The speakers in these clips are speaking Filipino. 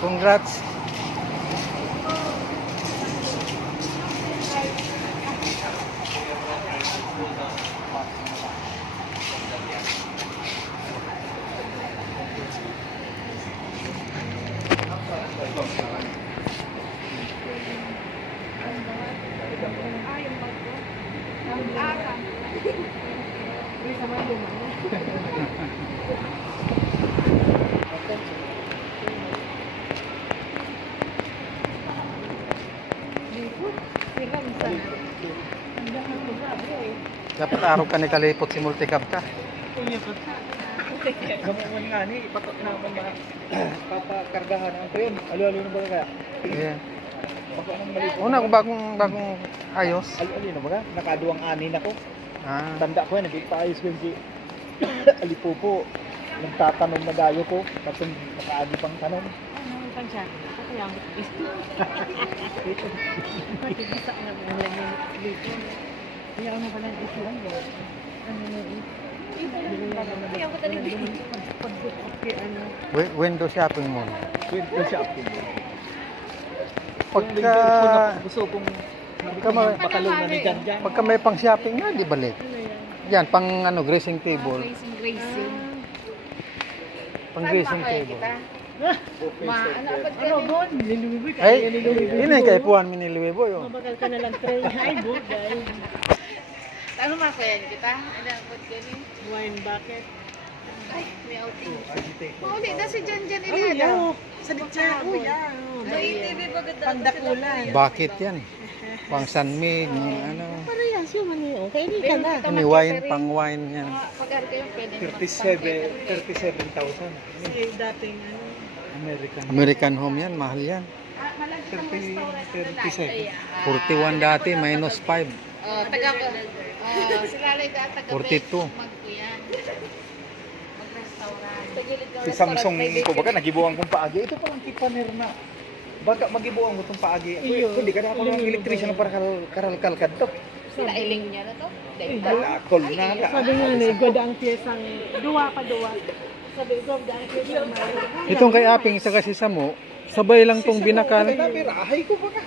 Congrats. Dapat araw ka ni kalipot si multicab ka. Gamuman nga ni, ipatok naman ba? Papakargahan ang yun. Alo-alo na ba kaya? Yeah. Baka nang mali. Una kung bagong ayos. Alo-alo na ba? Nakaduwang anin ako. Ah. Tanda ko yan, nagpaayos ko yung si Alipupo. Nagtatanong na dayo ko. Tapos nakaagi pang tanong. Ano pang siya? Ako yung bisa na lang dito. Kaya ano pala ito lang ba? Ano na kaya ako talaga ano. Window shopping mall. Window shopping. Pagka gusto kong Pagka ni Jan Jan. pagka may pang shopping na, di balik. Yan, pang ano, dressing table. Racing. Pang dressing table. Ano abad ka rin? Niluwi ka. Ay, yun ay kay Puan Miniliwebo yun. Mabagal ka na lang train. Ay, good guys. Ano makayan kita? Ano abad ka rin? Wine bucket. Ay, may outing. Mauli na si Jan Jan Ileda. Sa ditsa. Oh, yeah. TV ba ganda? Pandakulan. Bakit yan? Pang Sanmig, ano. Parehas yung maniyo. Kaya hindi ka na. Ini wine, pang wine yan. Pag-ar kayo pwede. 37,000. Kasi dating ano. American home yan, mahal yan. Malagyan ng restaurant na 37. 41 dati, minus 5. Taga sila lang taga 42. Magkuyan. Mag-restaurant. Si Samsung ko baga nagibuang kong paagi. Ito palang kipaner na. Baga magibuang mo itong paagi. Hindi ka na ako ng electrician para karal-kalkad to. Sila iling niya na to. Kalakol na na. Sabi nga na, goda ang piyesang duwa pa duwa. Sabi ko, goda ang piyesang Itong kay Aping sa kasi sa mo, sabay lang tong binakal. Pirahay ko baga.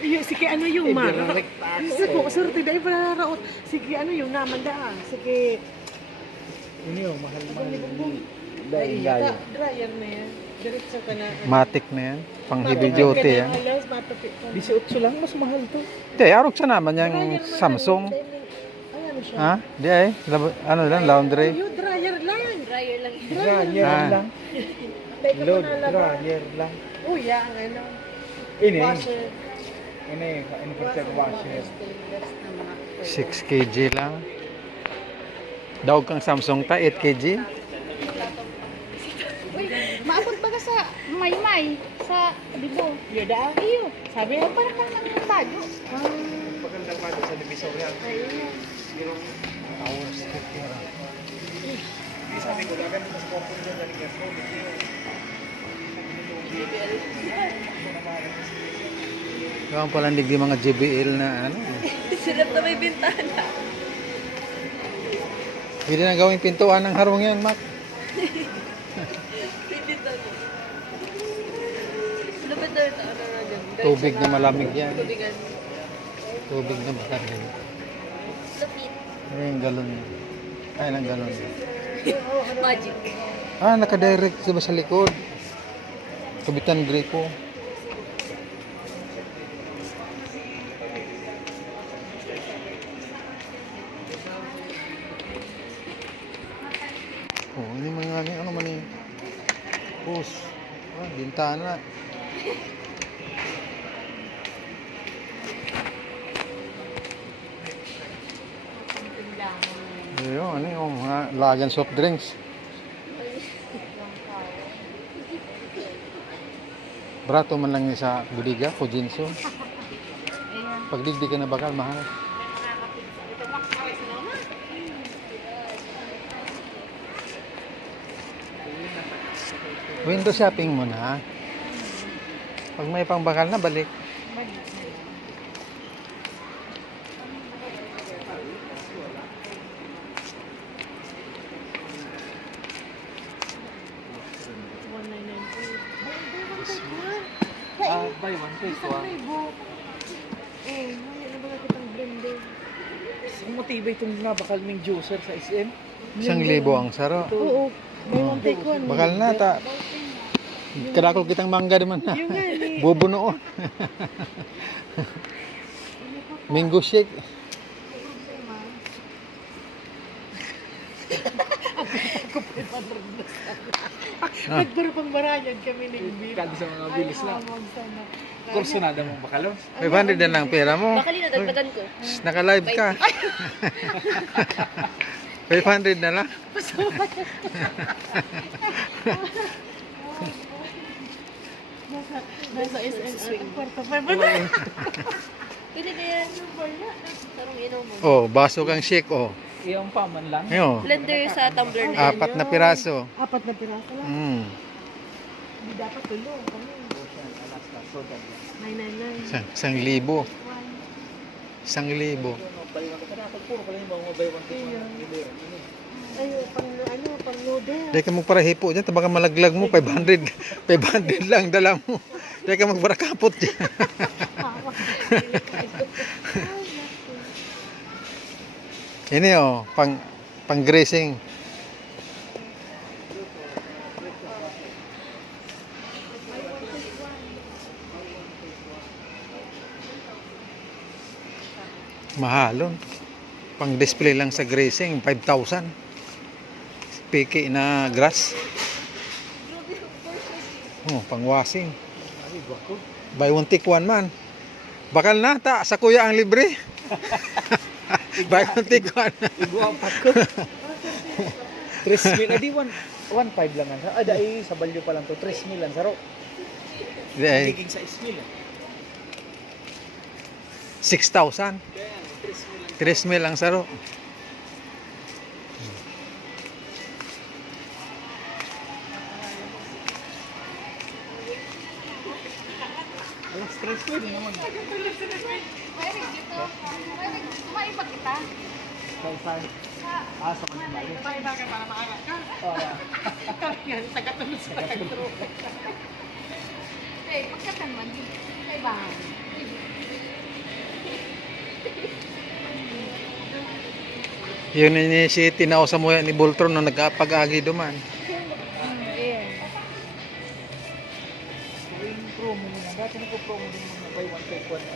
Sige, ano yung ma? Direktaso. Sige ko, surti dahil para naraot. Sige, ano yung naman daan? Sige. Ano yun, mahal-mahal. Ay, Dahil dryer na yan. Diretso ka na. Matic na yan, pang heavy duty yan. Alas, matapit ka. 18 lang, mas mahal to. Hindi, arok sa naman yung Samsung. Ay, ano siya? Ha? Di ay, ano lang, laundry. Yung dryer lang. Dryer lang. Dryer Ah. lang. Load, dryer lang. Oh, yeah, ang ano. Ini, Washer. ini, inverter washer. Stainless na mga 6 kg lang. Daog kang Samsung ta, 8 kg. Uy, maabot ba ka sa Maymay? Sa Bibo? Yun da. Iyo. Sabi mo, parang kang nang bago. Pagandang pa sa Divisoria. Ayun. Hours, 50 na. Sabi ko, dagan mas kopon dyan na rin ko. Gawang palang digdi mga JBL na ano. Silap na may bintana. Pwede na gawing pintuan ng harong yan, Mac. Pwede daw. Lupit daw ito. Ano na dyan? Tubig na malamig yan. Tubigan. Tubig na malamig. Lupit. Ay, yung galon. Ay, ang galon. Magic. Ah, nakadirect diba sa likod. Kabitan gripo. Oh, ini mga ano man ni. Pus. Ah, bintana. Ayun, ano yung mga lagan soft drinks. Brato man lang sa budiga, kujinso. Pag digdi ka na bakal, mahal. Window shopping mo na. Pag may pang bakal na, balik. Isang libo. Eh, may na ba kitang blender? Ang motiba itong nga bakal ng juicer sa SM. 1,000 ang saro. Oo. May one take one. Bakal na ta. Kadakol kitang mangga naman na. Yung nga ni. Bobo noon. Mango shake. Nagduro pang baranyag kami ng beef. Kadi sa mga bilis na. Ay, sana. Kursunada mong bakalon. 500 na lang pera mo. Baka nadagdagan ko. Shh, naka-live ka. 500 na lang. Nasa SNR. Kwarto pa ba? Pwede na yan. Sarong inom mo. Oh, baso kang shake oh. Iyong paman lang. Ayo. Blender sa tumbler na. 4 na piraso. 4 na piraso lang. Hindi dapat tulong. Kami. 999. 1,000. 1,000. Puro pala yung mga buy one take one. Ay, pang noodle. Dahil ka magparahipo dyan, baka malaglag mo, 500. 500 lang dala mo. Dahil ka magparakapot dyan. Ini oh, pang greasing. Mahalon. Pang display lang sa greasing, 5,000. Piki na grass. Oh, pang washing. Buy one take one man. Bakal na ta sa kuya ang libre. Buy one take one. Iguapat ko. 3,000 adi 1.5 lang ang. Ah, dai sa balyo pa lang to 3,000 lang saro. Dahil Giging sa 6,000. 6,000. 3,000 ang saro. Alas 3,000 naman. Pwede dito. Pwede kumain pa kita. Kay ah, sa mga bali. Pakita ka para maanak ka. Yan, tagatulog sa tagatulog. Eh, pagkatan man. Kay bahan. Yun ni si tinaw sa muya ni Voltron na nagkapag-agi duman. Ayan. Yung promo mo na. Dati nagpo-promo din mga buy one take one.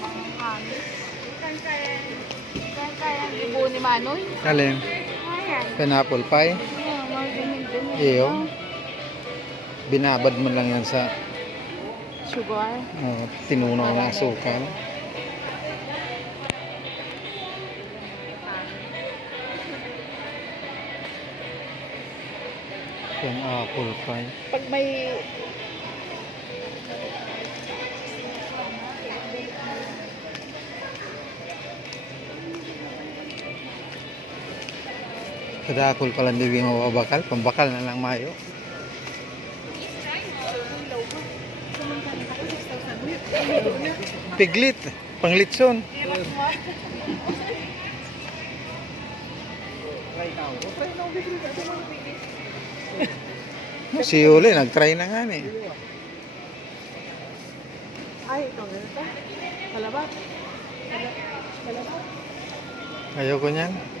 Mahal. Kaya ang ibo ni Manoy. Alin? Ayan. Pineapple pie. Ayan, mga ganyan-ganyan. Iyo. Binabad mo lang yan sa Sugar. tinunaw ng asukal. Yung apple pie. Pag may Kadakol pala hindi mababakal. Pambakal na lang mayo. Piglit. Panglitson. Si Uli, nag-try na nga eh. Ay, ito ganito. Kalabat. Kalabat. Ayoko niyan.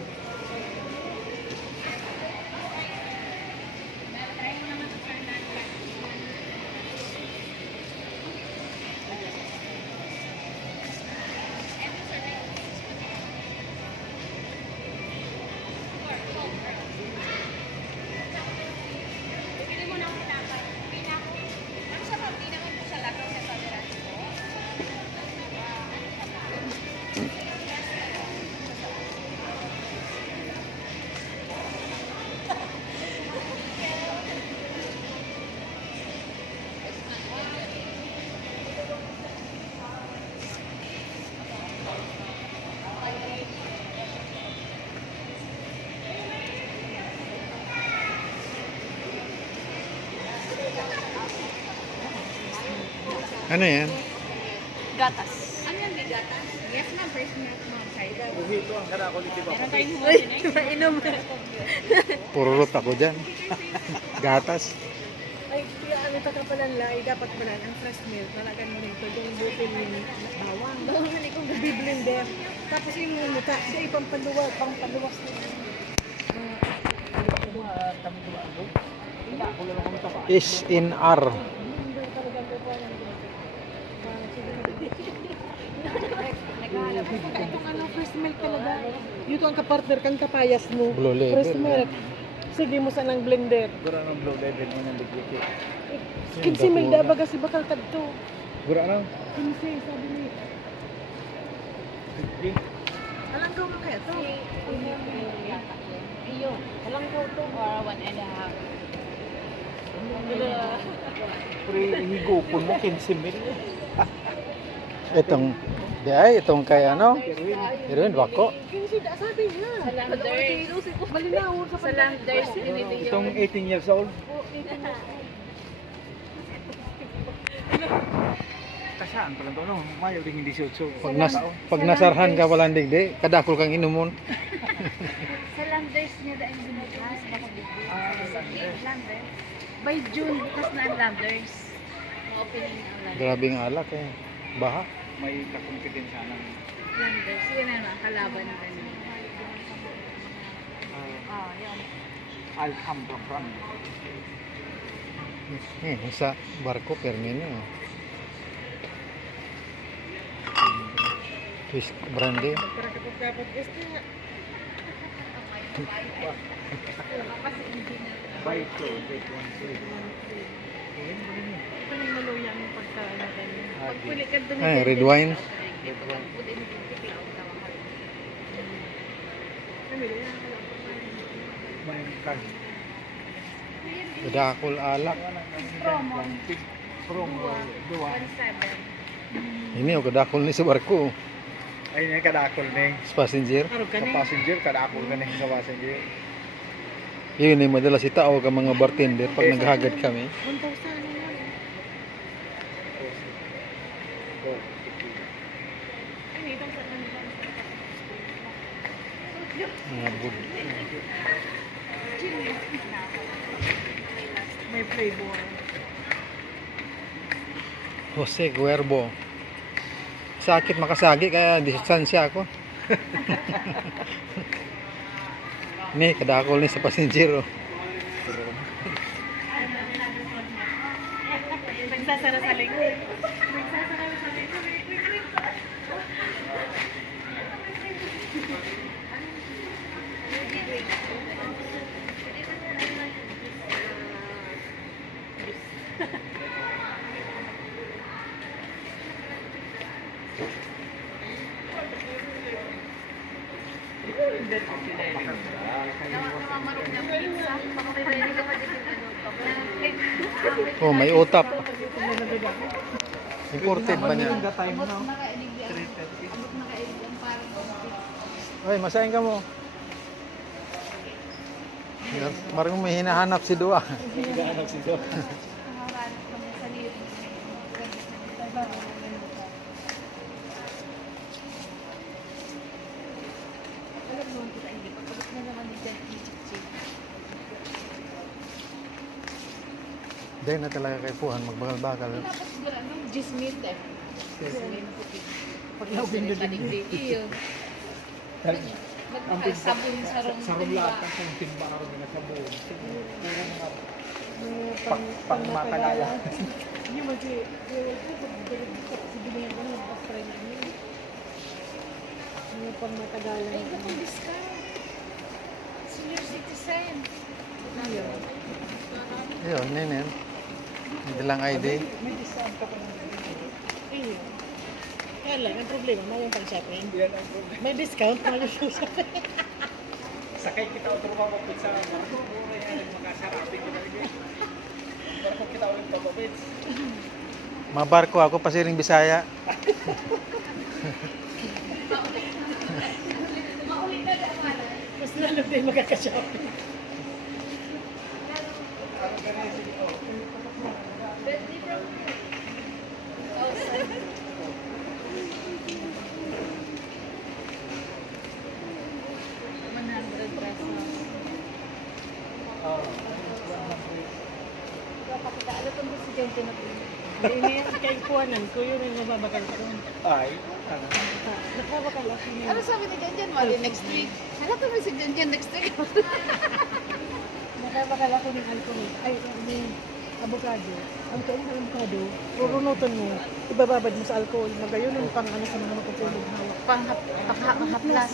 Ano yan? gatas. Ano yan, may gatas? Yes, ma'am. First milk, ma'am. Sorry. mojito ang kada ako dito ba? Mainom. Pururot ako dyan. Gatas. Ay, kaya ano ito ka pala ay dapat pala ang fresh milk. Nalagan mo nito yung butil yung bawang. Biblender. Tapos yung muta, siya ipampaluwas, pampaluwas nila. Is in R. Itong ano, fresh milk talaga. Dito ang kapartner kang kapayas mo. Blue label, Fresh milk. Sige mo sa nang blender. Gura ng blue level mo ng bigiti. 15 mil da baga si bakal kadto. Gura ng 15 sabi ni. Alang ko kaya to. Iyo, alang ko to. Or 1.5. pre higupon mo 15 mil. Itong, di ay, itong kay ano? Irwin, bako. 15 da sabi niya. Sa Landers. Malinaw sa Sa Landers. Itong 18 years old. Kasaan pa lang to, no? Mayo rin hindi 18. Pag nasarhan ka walang digdi, kadakol kang inumon. Sa Landers niya dahil binukas. Landers. By June, bukas na ang Landers. Opening ang Landers. Grabing alak eh. Baha. May kakumpetensya ng Landers. Yun na kalaban na rin. Yun. Alhambra brand. Sa barko permino. Twist brandy. Dapat este. Buy to, take one free. Ito yung maluyang yung pagkain natin. Pagpuli ka doon. Ay, red wine. May card. Kadakol alak. Promo. Dua. 1.7. Ini o kadakol ni sa barko. Ayun yung kadakol na Sa passenger. Arog ka sa na. passenger, kadakol ka na sa passenger. Yun ay madalas itao ka mga bartender pag naghagad kami. 1,000 ano yan. Go. Ay, itong sa kanila. Mga bud. May flavor. Jose Cuervo. Sakit makasagi kaya distansya ako. Ni kadakol ni sa passenger. Nagsasara sa likod. Nagsasara sa likod. Oh, may utap. Imported ba niya? Ay, masahin ka mo. Marang may hinahanap si Dua. Dahil na talaga kay Puhan, magbagal-bagal. Jismit eh. Pag naubin nyo din. Iyo. Sabon sa lahat ng kung timba na rin sa buong. Pang makalaya. Hindi mo si binigyan ko ng best-friend niya. Yung pang matagalan. Ay, kapag discount. Senior citizen. Ayun, nenen. Hindi lang ID. May discount ka pa ng Iyo. Kaya lang, ang problema, mayroon pang shopping. yan ang problema. May discount, mayroon pang shopping. Sakay kita otro ka mapit sa barko. Mura yan, makasarapin kita rin. Barko kita ulit papapit. Mabarko ako pasiring Bisaya. Mas lalo tayo magkaka-shopping. Ini kay kuanan ko yun yung mababakal ko. Ay, Nakabakal ako niya. Ano sabi ni Janjan? Mali next week. Hala to si Janjan next week. Nakabakal ako ng alcohol. Ay, ng avocado. Ang kain ng avocado, purunutan mo, ibababad mo sa alcohol. Magayon yung pang ano sa mga matutulog hawak. Panghaplas.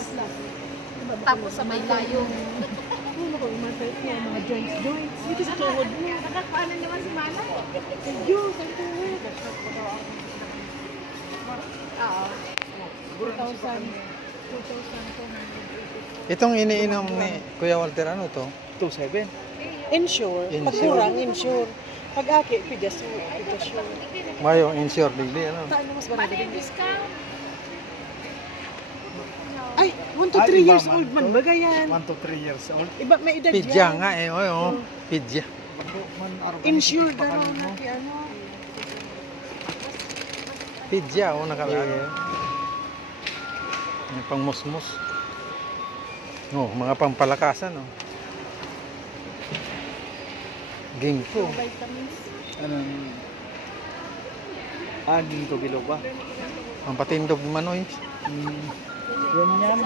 Tapos sa may layong. Ano ko, umatay ko, mga joints. Dito sa tuhod mo. Nakakpaano naman si Mana? Diyos, ang tuhod. Oo. 2,200. Itong iniinom ni Kuya Walter, ano to? 2.7. Insure. Pag Insure. kurang, insure. Pag aki, pidasure. Mayo insure digdi ano? Saan mas Paano marami yung din? discount? Ay, 1 to 3 years old man ba yan? 1 to 3 years old. Iba, may edad Pidya yan. nga eh, oh. Pidya. Man, Insure pa daw mo. na ano. Pidya, oh, nakalagay. May pang musmus. Oh, mga pampalakasan, oh. Ginkgo. Vitamins. Anong... Aging ko bilog ba? Pampatindog ni Manoy. Yan yan.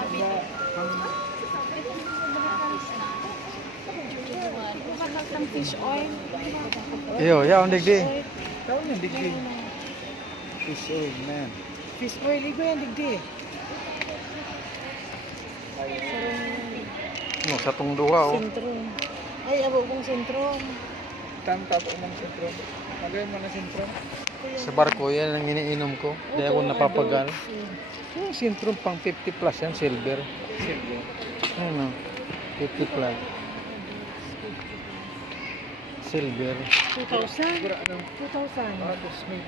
Ng fish oil. Iyo, yaon digdi. Ikaw yan, digdi. Fish oil, man. Fish oil, iba yan, digdi. No, sa tong duha, oh. Sentrum. Ay, abo kong sentrum. Tapo ng sentro. Magayon mo na sentro. Sa barko, yan ang iniinom ko. Di ako napapagal. Yung sintrum pang 50 plus yan, silver. Silvio. Ano, 50 plus. Silver. 2,000. Siguro anong... 2,000. Tapos may...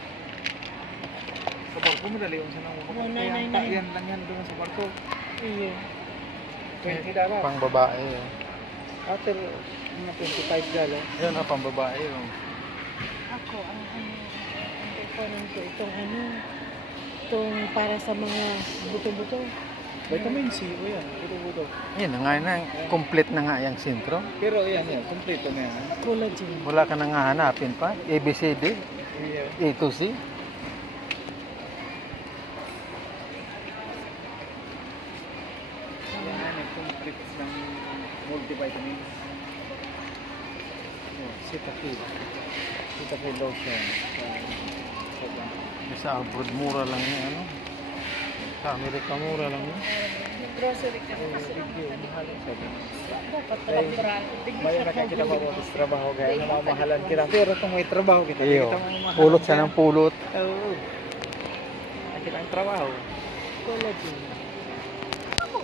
Sa barko mo dali yung sanang mo. 1999. Yan lang yan doon sa barko. Iyo. 20 dapat. Pang babae. Oh. After mga 25 dala. Yan ah, pang babae. Oh. Ako, ang kukunin ko itong ano, itong para sa mga buto-buto. Vitamin C o yan. Buto-buto. Yan na nga na, complete na nga yung sintro. Pero yan yan. Kompleto na yan. Collagen. Wala ka nang hahanapin pa. ABCD, A to C. Yan ang complete ng multivitamin. Cetaphil. Cetaphil lotion. Sa abroad, mura lang yan. Ano? Sa Amerika, mura lang yan. Grocery ka. Dapat talaga. May nakakita pa ako sa trabaho kaya namamahalan kita. Pero kung may trabaho kita, Iyo, kita mamamahalan. pulot siya ng pulot. Oo. Nakita ang trabaho. Collagen.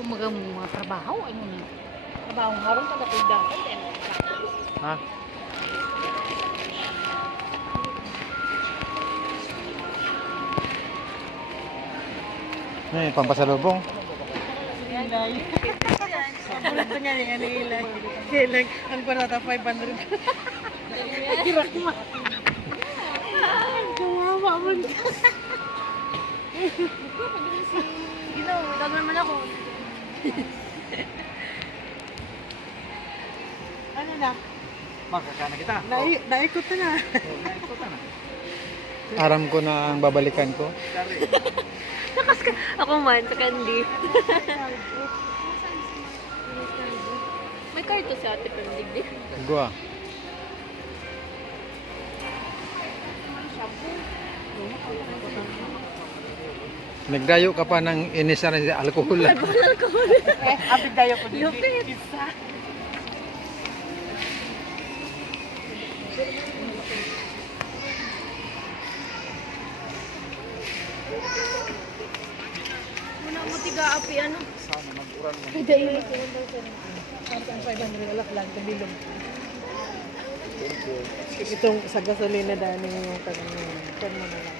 Ano mga trabaho? Ano na? Trabaho harong ka na dati. Ha? Ay, pampasalubong. Ilay. Bulot nga yung ano ilay. Kailang ang parata 500. Kirak mo. Kawawa mo. Ginaw, wala naman ako. Ano na? Makakana kita. Naikot na. Naikutan na. Aram ko na ang babalikan ko. Dari. Ako man, sa candy. May karto si ate pero digdi. Gua. Nagdayo ka pa ng inisa na alcohol. Apit tayo ko din. Lupit. Pizza. Muna mo tiga api ano. Sana mag-uran mo. Kada yun. Ang 500 alak lang kabilog. Thank you. Itong sa gasolina dahil yung kan mo na lang.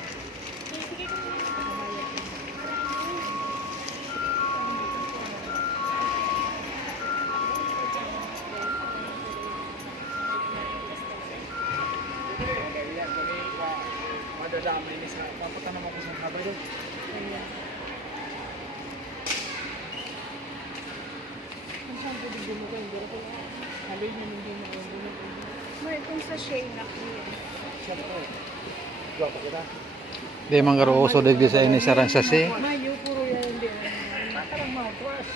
Madadami ni sa papatanong ako sa kabay doon. May itong sachet na clear. Siyempre. Di man garo uso digdi sa ini sarang sasi. Mayo, puro yan hindi. Parang mouthwash.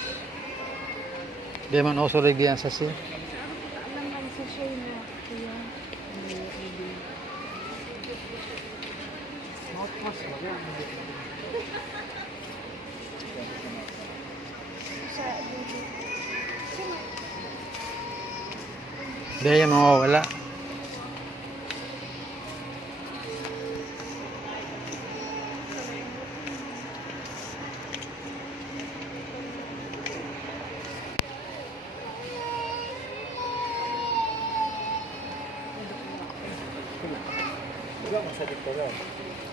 Di man uso digdi ang sasi. Alam lang sa show na. Kaya, mouthwash ba yan? Di yan mawawala.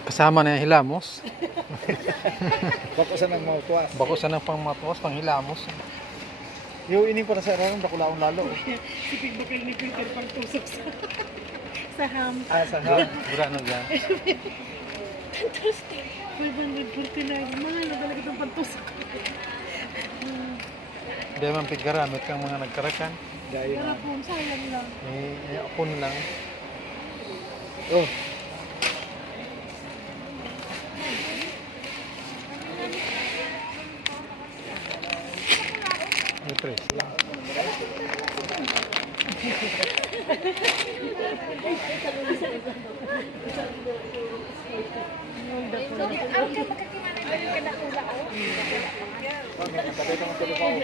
Kasama na yung hilamos. Bako sa nang mautuas. Bako sa nang pang matwas, pang hilamos. Yung ini para sa araw, dakulaon lalo. Sipig bakal ni Peter pang tusok sa ham. Ah, sa hap. Bura na dyan. Tapos, 549. Mahal na talaga itong pantusok. Di man piggaramit kang mga nagkarakan. Gaya Pero na. po, sayang lang. Apon lang. Oh, May press lang. tabi ka ng telephone.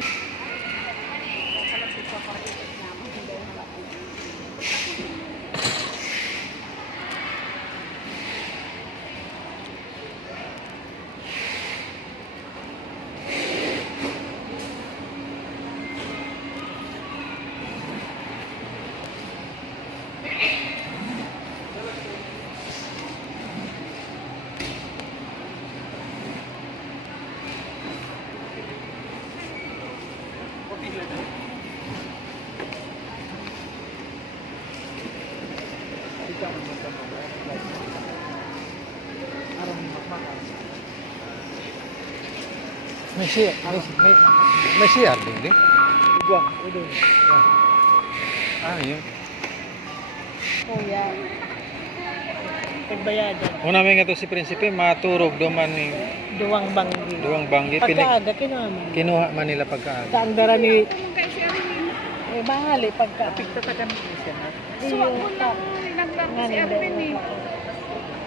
May siya, may siya din din. Igwa, udo. Ano yun? Kuya. Pagbayadan. Una may nga to si Prinsipe, maturog duman ni Duwang banggi. duwang banggi. Pagkaaga, kinuha mo. Kinuha man nila pagkaaga. Kaandara ni... Eh, mahal eh, pagka... Tatakan mo siya na. Suwag ko lang naglarga si Erwin eh. eh.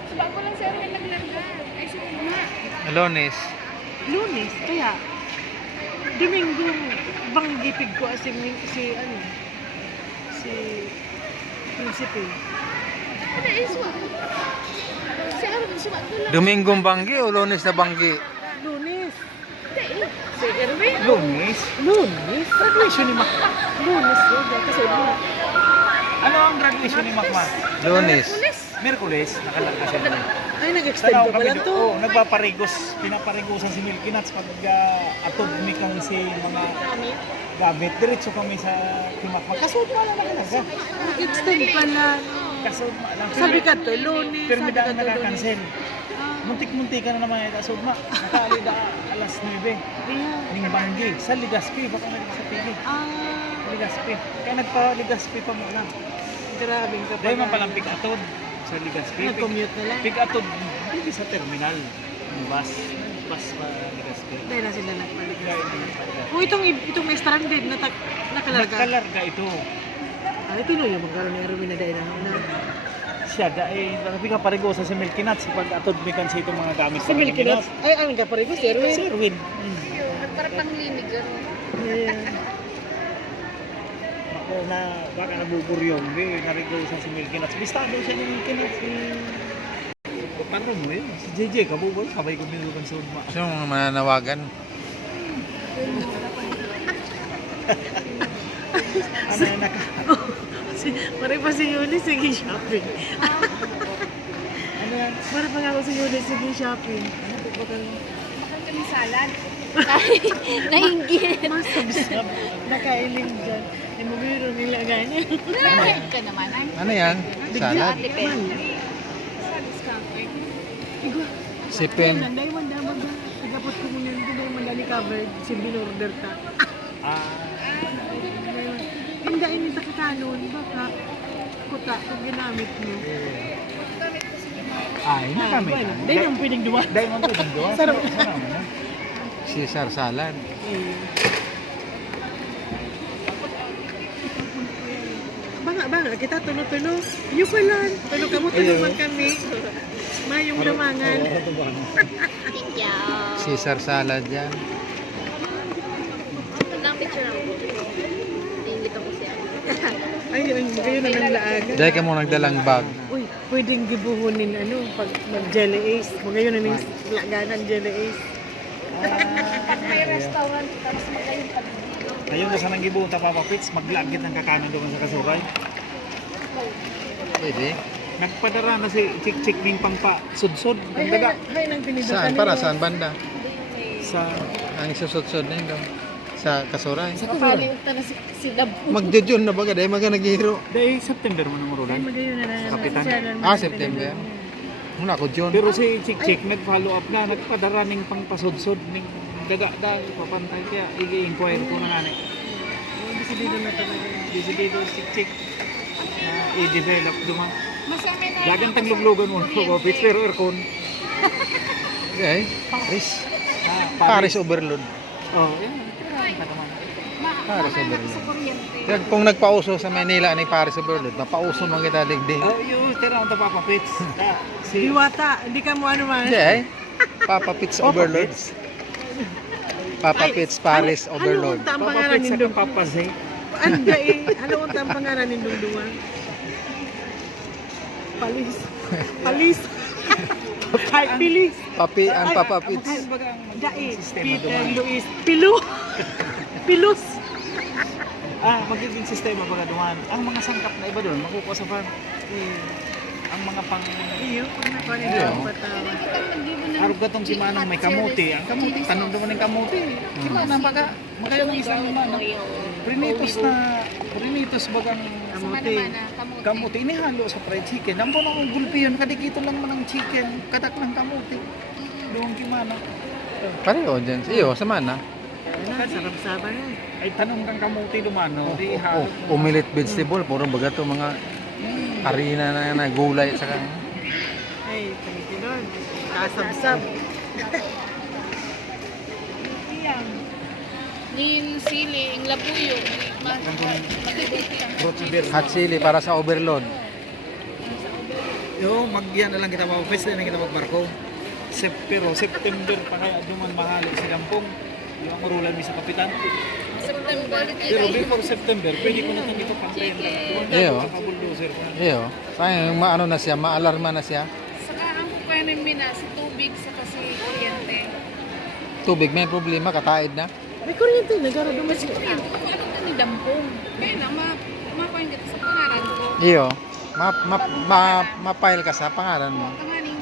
Suwag ko lang si Erwin naglarga. Ay, sige nga. Alones. Lunes, kaya... Domingo, banggipig ko si ano... Si... Prinsipe. Ano eh, suwag. Si Erwin, suwag ko lang. Domingong banggi o Lunes na banggi? Lunes. Hindi eh. Si Erwin. Lunis. Lunes? Graduation ni Makma. Lunes yun. Kasi lunes. Ano ang graduation ni Makma? Lunes. Merkules, nakalagay siya doon. Ay, nag-extend Tanaw ka kami pala doon. to. Oo, nagpaparigos. Pinaparigusan si Milky Nuts pag atod mi kang si mga gamit. Diretso kami sa Timakma. Kasod mo lang nakalaga. Nag-extend pala. Kasod mo lang. Sabi ka to, lunes. Pero may Sabi ka daan to, lunes. nakakancel. Muntik-muntik ka na naman yung kasod mo. Nakaali da alas 9. Ayan. Ning Banggi. Sa Ligaspi. Baka naging sa pili. Ligaspi. Kaya nagpa-Ligaspi pa muna. Grabing ka Dahil man palang pick-atod sa Ligaspi. Nag-commute na lang. Pick-atod. Hindi sa terminal. Yung bus. Bus pa Ligaspi. Dahil na sila nagpalit. Dahil na Kung itong may stranded na nakalarga. nagkalarga ito. Ito no yung magkaroon ni Erwin na dahil na. Siya dahil nakapi ka parigo sa Milky Nuts pag atod mi kan sa itong mga gamit Si Milky Nuts. Ay, amin ka pare ko, si Erwin. Si Erwin. Yun, para panglinig gano'n. Ayan. Ako na baka nabuburyong. Narigo sa si Milky Nuts. Bistado siya ni Milky Nuts. Paano mo yun? Si JJ, kabubol. Sabay ko minukan sa udma. Sino mga mananawagan? Ano yung naka... Pare pa si Yuli, sige shopping. Ano yan? Pare pa nga ako si Yuli, sige shopping. Bakal kami salad. Nainggit. Masabsab. Nakailing dyan. Ay, mabiro nila ganyan. Nakahit ka naman ay. Ano yan? Salad? Depende. Igwa. Sipin. Nanday, wanda mo ba? Nagapot ko muna yung kung manda ni covered. Si binorder ka. Hindi, ini takikanon. Baka kuta kung ginamit mo. Ay, nakamay Bueno, na. dahil yung pwedeng duwa. Dahil mo pwedeng gawa. Sarap. Sana mo na. Caesar salad. Banga, kita tulo-tulo. Iyo pala. Tulo ka mo, tulungan kami. Mayong lamangan. Thank you. Caesar salad yan. Ang picture lang po. Hindi ko siya. Ayun, kayo na ng laaga. Dahil ka mo nagdalang bag. Uy, pwedeng gibuhunin pag mag-jelly ace. Magayon na ng laganan jelly ace. Pag may restaurant, tapos magayong pag Ayun na sa nang gibuong tapapapits, maglagit ng kakanan doon sa kasuray. Pwede. Nagpadara na si Chik-Chik ning pangpa sudsod. Ang daga. Hay nang pinidukan Saan? Para saan banda? Sa Ang isusod-sod na yun. Sa kasuray. Kakalimutan na si Dab. Magdudyon na baga. Dahil maga naghihiro. dahil September mo nang Ay, urulan. magayon na lang. Kapitan. September. Muna ko June. Pero si Chik-Chik nag-follow up na, nagpadara ning pangpasudsod ning daga dahil papantay kaya i-inquire ko na nga na. Desidido na talaga. Desidido si Chik-Chik na i-develop duman. Masami na. Lagang tangluglugan mo sa office pero aircon. Okay. Paris. Paris. Paris overload. Oh, yan. Paris overload. Sa kuryente. Kaya kung nagpauso sa Manila ni Paris overload, mapauso man kita digdi. Oh, yun, tira ang tapapapits. Si Diwata, hindi ka mo ano man. Hindi eh. Papa Pits overload. Papa Pits Paris overload. Ano ang pangalan Papapits sa nindong? kapapase. Anda ano ang pangalan nindong duwa? Palis. Palis. Ay, Pilis. Papi and Papa Pits. Dai, Sistema Peter, dumaan. Luis. Pilu. Pilus. Magiging sistema pag duman. Ang mga sangkap na iba doon, makukuha sa farm. Ang mga pang... Iyo, kung nakuha Iyo. nila ang patawa. Arog gatong si Manang may kamuti. Ang kamuti, tanong naman ng kamuti. Si Manang baga, magayon ng isang Manang. Prinitos bagang Kamuti. kamuti. Inihalo sa fried chicken. Ang po mga gulpi yun, kadikito lang man ang chicken. Katak ng kamuti. Doon kay Manang. Pareho dyan. Iyo, sa mana. Ano, sarap-saba na. Ay tanong kang kamuti dumano. Di Oh, halo. umilit vegetable. Puro baga to mga harina na gulay at saka. Ay, thank you Lord. Kasab-sab. Nin sili, ang labuyo. Fruits beer. Hot chili para sa overload. Yo, magyan na lang kita mapapits na lang kita magbarko. Pero September pa kaya duman mahalik sa Lampong. Yung ang urulan mi sa kapitan. September. Pero before September, pwede ko na itong ito pantayin. Iyo. Sa kabuldozer ko. Iyo. Sayang maano na siya, maalarma na siya. Saka ang kukuhanin mo na, si tubig sa kasi kuryente. Tubig may problema, kataid na. May kuryente, nagkaroon dumas. Kuryente, kung ano ka ni Dampong. Kaya na, makuha kita sa pangalan ko. Iyo. Ma-file ka sa pangalan mo. Pangaling,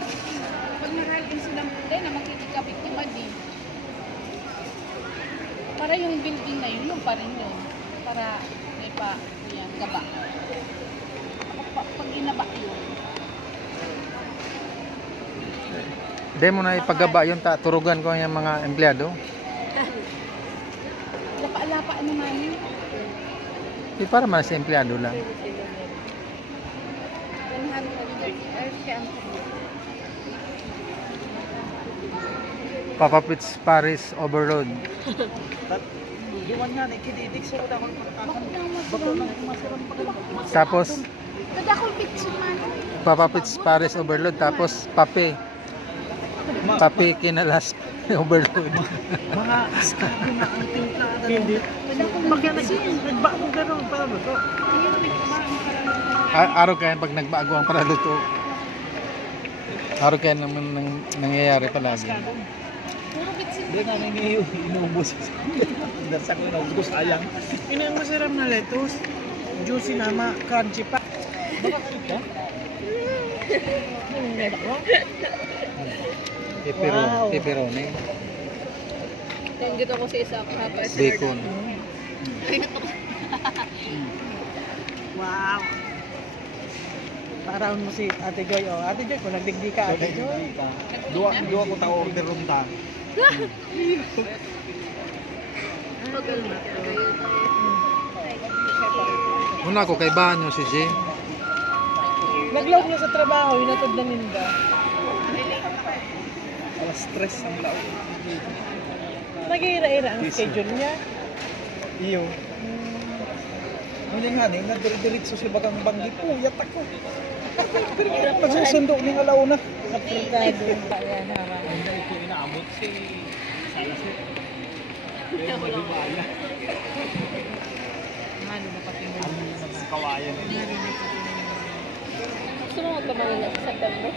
pag nakalagin si Dampong, dahil na makikikapit ni Madi. Para yung building na yun, yung pa rin yun. Para may pa, yan, gaba. Pag inaba yun. Hindi mo na ipagaba yung turugan ko yung mga empleyado. Lapa-lapa naman yun. Di para man sa empleyado lang. Papa Pits Paris overload. Diwan nga, nakikididik sa uda magpagkakon. Bako nang masarap pag Tapos Kadakol picture man. Papa Pits Paris overload. Tapos pape. Pape kinalas overload. mga iskado na ang timpla. Hindi. Bakit nagbago gano'n para ba ito? Araw kaya pag nagbago ang paraluto. Araw kaya naman nangyayari palagi. Puro picture. Hindi nga nang inuubos. Darsa ko inuubos, sayang. Ini ang masarap na lettuce. Juicy na, crunchy pa. Wow. Pepperoni. Nandito ko sa isa kapag Bacon. Wow. Paraon mo si Ate Joy. Oh, Ate Joy, kung nagdigdi ka, Ate Joy. Dua ko ta order rum ta. Una ko kay banyo si Jay. Naglaw na sa trabaho, hinatod na ninda. Alas 3 ang lao. Nag-iira-ira ang schedule niya. Iyo. Hindi nga, nga dire-diretso si Bagang Banggi po, yat ako. Pero pagsusundo ni nga lao na. Kapritado. Kaya naman. Hindi ito inaabot si Salasir. Kaya madumaya. Ano na pati mo? Ang kawayan. Gusto mo magkamalala sa September?